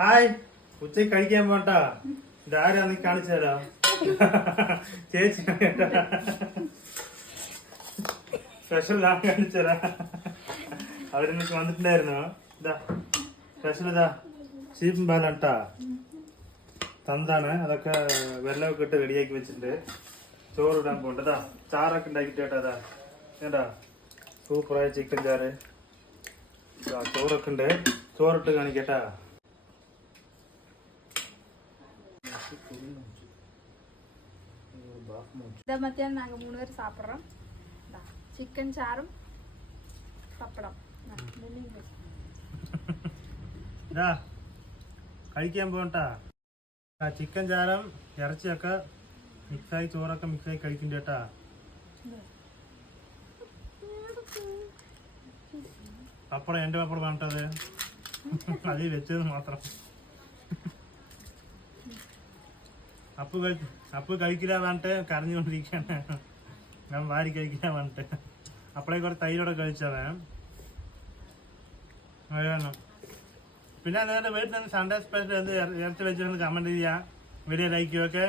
Hi, ഉച്ചയ്ക്ക് കഴിക്കാൻ പോട്ടാ. ഇതാരാ നീ കാണിച്ചു തരാം. ചേച്ചി സ്പെഷ്യൽ ഞാൻ കാണിച്ചു തരാം. അവരെനിക്ക് വന്നിട്ടുണ്ടായിരുന്നു. ഇതാ സ്പെഷ്യൽ, ഇതാ ചീപ്പും പാലാട്ടാ തന്താണ്. അതൊക്കെ വെള്ളമൊക്കെ ഇട്ട് റെഡിയാക്കി വെച്ചിട്ടുണ്ട്. ചോറ് ഇടാൻ പോകണ്ട. ഇതാ ചാറൊക്കെ ഉണ്ടാക്കിട്ട് കേട്ടാ. അതാ കേട്ടാ സൂപ്പറായ ചിക്കൻ ചാറ്. ചോറൊക്കെ ഉണ്ട്. ചോറിട്ട് കാണിക്കട്ടാ. இதை மத்தியானம் நாங்கள் 3 பேர் சாப்பிட்றோம். சிக்கன் சாரும் പപ്പടം കഴിക്കാൻ പോകട്ടാ. ചിക്കൻ ചാരം ഇറച്ചിയൊക്കെ മിക്സായി, ചോറൊക്കെ മിക്സായി കഴിക്കണ്ട കേട്ടാ. പപ്പടം എൻ്റെ പപ്പടം വേണ്ടത് അതിൽ വെച്ചത് മാത്രം. അപ്പ് കഴിക്കില്ല പറഞ്ഞിട്ട് കരഞ്ഞുകൊണ്ടിരിക്കുകയാണ്. ഞാൻ വാരി കഴിക്കില്ല പറഞ്ഞിട്ട്. അപ്പോഴേ കുറച്ച് തൈരോടെ കഴിച്ചവൻ. വേണം. പിന്നെ നിങ്ങളുടെ വീട്ടിൽ നിന്ന് സൺഡേ സ്പെഷ്യൽ എന്ത് ഇറച്ചി വെച്ചിട്ട് കമൻറ്റ് ചെയ്യുക. വീഡിയോ ലൈക്ക് ചെയ്യുക. ഓക്കെ.